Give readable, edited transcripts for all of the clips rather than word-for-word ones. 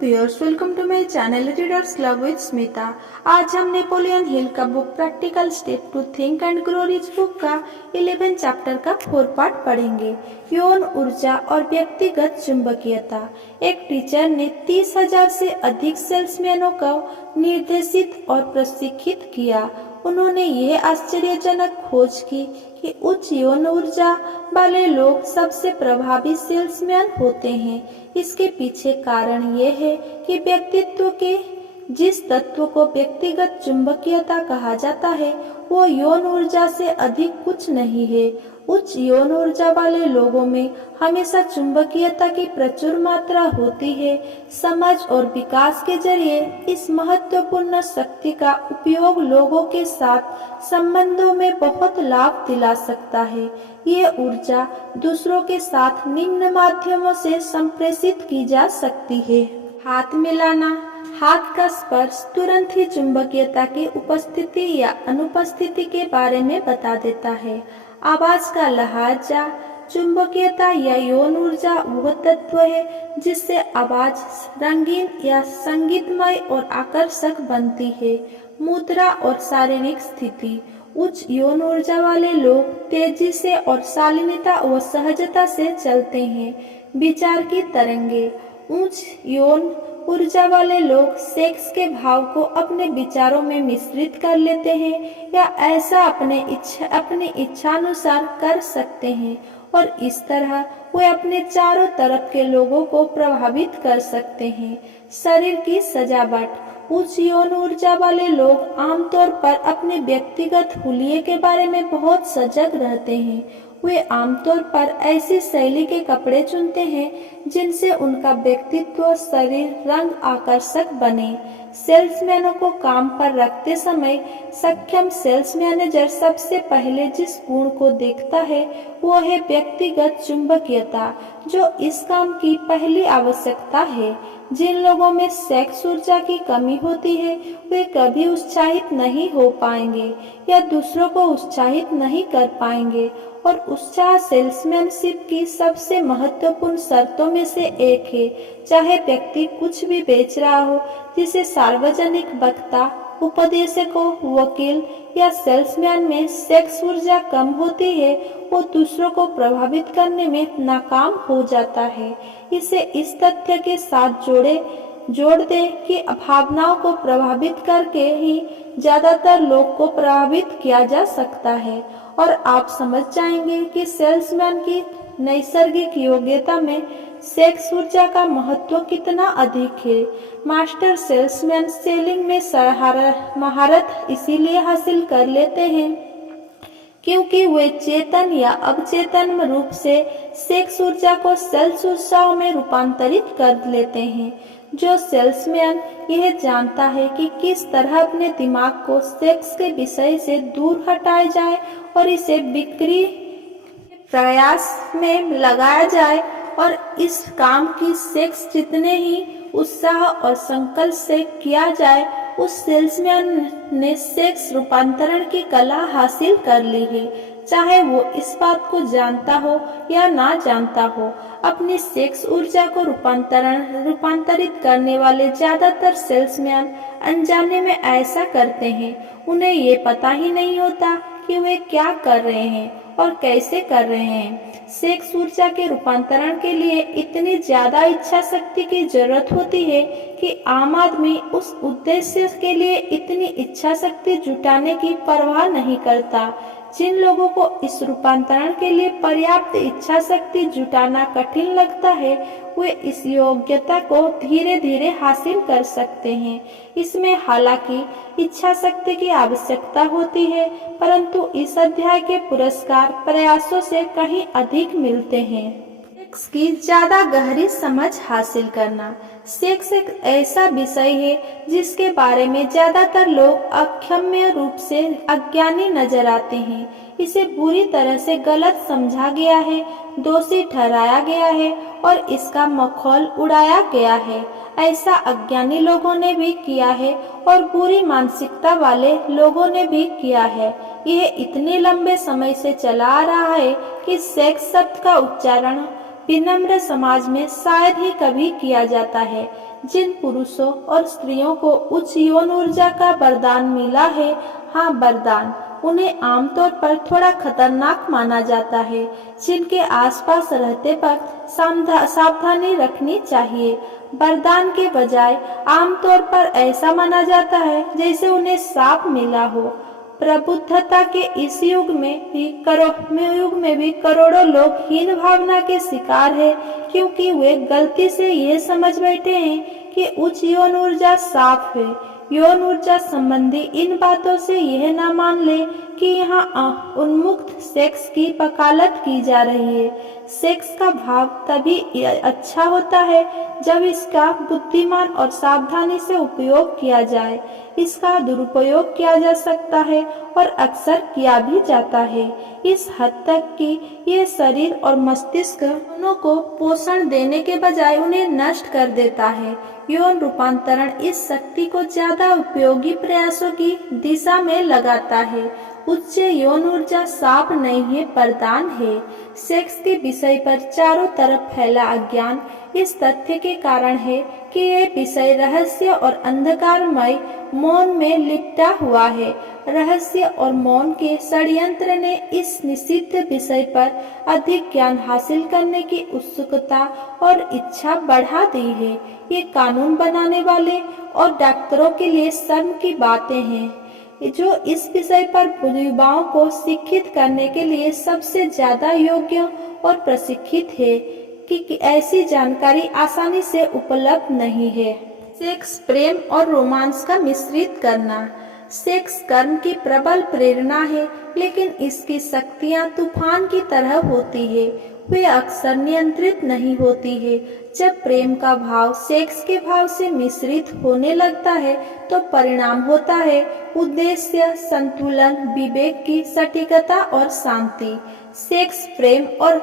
Viewers, welcome to my channel readers club with Smita. आज हम Napoleon Hill का book practical step to think and grow rich book का 11 chapter का 4 part पढ़ेंगे। यौन ऊर्जा और व्यक्तिगत चुंबकीयता। एक टीचर ने 30,000 से अधिक सेल्समैनों को निर्देशित और प्रशिक्षित किया। उन्होंने यह आश्चर्यजनक खोज की कि उच्च यौन ऊर्जा वाले लोग सबसे प्रभावी सेल्समैन होते हैं। इसके पीछे कारण यह है कि व्यक्तित्व के जिस तत्व को व्यक्तिगत चुंबकीयता कहा जाता है वो यौन ऊर्जा से अधिक कुछ नहीं है। उच्च यौन ऊर्जा वाले लोगों में हमेशा चुंबकीयता की प्रचुर मात्रा होती है। समझ और विकास के जरिए इस महत्वपूर्ण शक्ति का उपयोग लोगों के साथ संबंधों में बहुत लाभ दिला सकता है। ये ऊर्जा दूसरों के साथ निम्न माध्यमों से संप्रेषित की जा सकती है। हाथ मिलाना, हाथ का स्पर्श तुरंत ही चुंबकीयता की उपस्थिति या अनुपस्थिति के बारे में बता देता है। आवाज का लहजा, चुंबकीयता या यौन ऊर्जा वह तत्व है जिससे आवाज रंगीन या संगीतमय और आकर्षक बनती है। मुद्रा और शारीरिक स्थिति। उच्च यौन ऊर्जा वाले लोग तेजी से और शालीनता व सहजता से चलते हैं। विचार की तरंगे। उच्च यौन ऊर्जा वाले लोग सेक्स के भाव को अपने विचारों में मिश्रित कर लेते हैं या ऐसा अपनी इच्छानुसार कर सकते हैं और इस तरह वे अपने चारों तरफ के लोगों को प्रभावित कर सकते हैं। शरीर की सजावट। उच्च यौन ऊर्जा वाले लोग आमतौर पर अपने व्यक्तिगत हुलिये के बारे में बहुत सजग रहते हैं। वे आमतौर पर ऐसी शैली के कपड़े चुनते हैं जिनसे उनका व्यक्तित्व, शरीर, रंग आकर्षक बने। सेल्समैनों को काम पर रखते समय सक्षम सेल्स मैनेजर सबसे पहले जिस गुण को देखता है वो है व्यक्तिगत चुंबकीयता, जो इस काम की पहली आवश्यकता है। जिन लोगों में सेक्स ऊर्जा की कमी होती है वे कभी उत्साहित नहीं हो पाएंगे या दूसरों को उत्साहित नहीं कर पाएंगे और उत्साह सेल्समैनशिप की सबसे महत्वपूर्ण शर्तों में से एक है। चाहे व्यक्ति कुछ भी बेच रहा हो, जिसे सार्वजनिक वक्ता, उपदेशकों, वकील या सेल्समैन में सेक्स ऊर्जा कम होती है वो दूसरों को प्रभावित करने में नाकाम हो जाता है। इसे इस तथ्य के साथ जोड़ दें कि भावनाओं को प्रभावित करके ही ज्यादातर लोग को प्रभावित किया जा सकता है और आप समझ जाएंगे कि सेल्समैन की नैसर्गिक योग्यता में सेक्स ऊर्जा का महत्व कितना अधिक है। मास्टर सेल्समैन सेलिंग में महारत इसीलिए हासिल कर लेते हैं क्योंकि वे चेतन या अवचेतन रूप से सेक्स ऊर्जा को सेल्स ऊर्जाओं में रूपांतरित कर लेते हैं। जो सेल्समैन यह जानता है कि किस तरह अपने दिमाग को सेक्स के विषय से दूर हटाया जाए और इसे बिक्री प्रयास में लगाया जाए और इस काम की सेक्स जितने ही उत्साह और संकल्प से किया जाए, उस सेल्समैन ने सेक्स रूपांतरण की कला हासिल कर ली है। चाहे वो इस बात को जानता हो या ना जानता हो, अपनी सेक्स ऊर्जा को रूपांतरित करने वाले ज्यादातर सेल्समैन अनजाने में ऐसा करते हैं। उन्हें ये पता ही नहीं होता कि वे क्या कर रहे हैं और कैसे कर रहे हैं। सेक्स ऊर्जा के रूपांतरण के लिए इतनी ज्यादा इच्छा शक्ति की जरूरत होती है कि आम आदमी उस उद्देश्य के लिए इतनी इच्छा शक्ति जुटाने की परवाह नहीं करता। जिन लोगों को इस रूपांतरण के लिए पर्याप्त इच्छा शक्ति जुटाना कठिन लगता है वे इस योग्यता को धीरे धीरे हासिल कर सकते हैं। इसमें हालांकि इच्छा शक्ति की आवश्यकता होती है, परंतु इस अध्याय के पुरस्कार प्रयासों से कहीं अधिक मिलते हैं। सेक्स की ज्यादा गहरी समझ हासिल करना। सेक्स एक ऐसा विषय है जिसके बारे में ज्यादातर लोग अक्षम्य रूप से अज्ञानी नजर आते हैं। इसे बुरी तरह से गलत समझा गया है, दोषी ठहराया गया है और इसका मखौल उड़ाया गया है। ऐसा अज्ञानी लोगों ने भी किया है और बुरी मानसिकता वाले लोगों ने भी किया है। यह इतने लंबे समय से चला आ रहा है कि सेक्स शब्द का उच्चारण विनम्र समाज में शायद ही कभी किया जाता है। जिन पुरुषों और स्त्रियों को उच्च यौन ऊर्जा का वरदान मिला है, हाँ वरदान, उन्हें आमतौर पर थोड़ा खतरनाक माना जाता है, जिनके आसपास रहते वक्त सावधानी रखनी चाहिए। वरदान के बजाय आमतौर पर ऐसा माना जाता है जैसे उन्हें शाप मिला हो। प्रबुद्धता के इस युग में भी करोड़ों लोग हीन भावना के शिकार हैं, क्योंकि वे गलती से ये समझ बैठे हैं कि उच्च यौन ऊर्जा साफ है। यौन ऊर्जा संबंधी इन बातों से यह ना मान ले कि यहाँ उन्मुक्त सेक्स की वकालत की जा रही है। सेक्स का भाव तभी अच्छा होता है जब इसका बुद्धिमान और सावधानी से उपयोग किया जाए। इसका दुरुपयोग किया जा सकता है और अक्सर किया भी जाता है, इस हद तक कि ये शरीर और मस्तिष्क दोनों को पोषण देने के बजाय उन्हें नष्ट कर देता है। यौन रूपांतरण इस शक्ति को ज्यादा उपयोगी प्रयासों की दिशा में लगाता है। उच्च यौन ऊर्जा शाप नहीं है, वरदान है। सेक्स के विषय पर चारों तरफ फैला अज्ञान इस तथ्य के कारण है कि ये विषय रहस्य और अंधकारमय मौन में लिपटा हुआ है। रहस्य और मौन के षड्यंत्र ने इस निषिद्ध विषय पर अधिक ज्ञान हासिल करने की उत्सुकता और इच्छा बढ़ा दी है। ये कानून बनाने वाले और डॉक्टरों के लिए शर्म की बातें हैं, जो इस विषय पर युवाओं को शिक्षित करने के लिए सबसे ज्यादा योग्य और प्रशिक्षित है कि ऐसी जानकारी आसानी से उपलब्ध नहीं है। सेक्स प्रेम और रोमांस का मिश्रित करना। सेक्स कर्म की प्रबल प्रेरणा है, लेकिन इसकी शक्तियां तूफान की तरह होती है। वे अक्सर नियंत्रित नहीं होती है। जब प्रेम का भाव सेक्स के भाव से मिश्रित होने लगता है तो परिणाम होता है उद्देश्य, संतुलन, विवेक की सटीकता और शांति। सेक्स, प्रेम और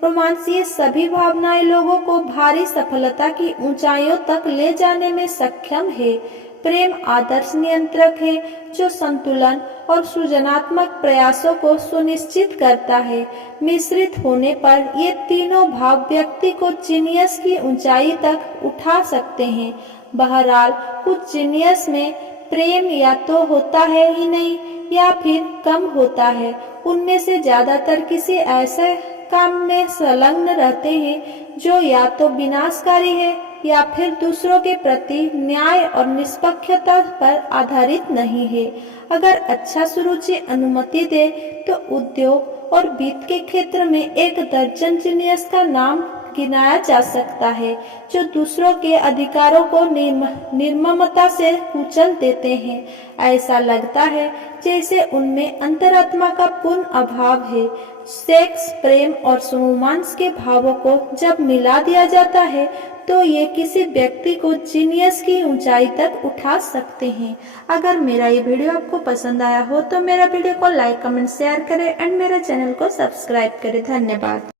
रोमांस ये सभी भावनाएं लोगों को भारी सफलता की ऊंचाइयों तक ले जाने में सक्षम है। प्रेम आदर्श नियंत्रक है जो संतुलन और सृजनात्मक प्रयासों को सुनिश्चित करता है। मिश्रित होने पर ये तीनों भाव व्यक्ति को जीनियस की ऊंचाई तक उठा सकते हैं। बहरहाल कुछ जीनियस में प्रेम या तो होता है ही नहीं या फिर कम होता है। उनमें से ज्यादातर किसी ऐसे काम में संलग्न रहते हैं जो या तो विनाशकारी है या फिर दूसरों के प्रति न्याय और निष्पक्षता पर आधारित नहीं है। अगर अच्छा सुरुचि अनुमति दे तो उद्योग और वित्त के क्षेत्र में एक दर्जन जीनियस का नाम गिनाया जा सकता है जो दूसरों के अधिकारों को निर्ममता से कुचल देते हैं। ऐसा लगता है जैसे उनमें अंतरात्मा का पूर्ण अभाव है। सेक्स, प्रेम और रोमांस के भावों को जब मिला दिया जाता है तो ये किसी व्यक्ति को जीनियस की ऊंचाई तक उठा सकते हैं। अगर मेरा ये वीडियो आपको पसंद आया हो तो मेरा वीडियो को लाइक, कमेंट, शेयर करें एंड मेरे चैनल को सब्सक्राइब करें। धन्यवाद।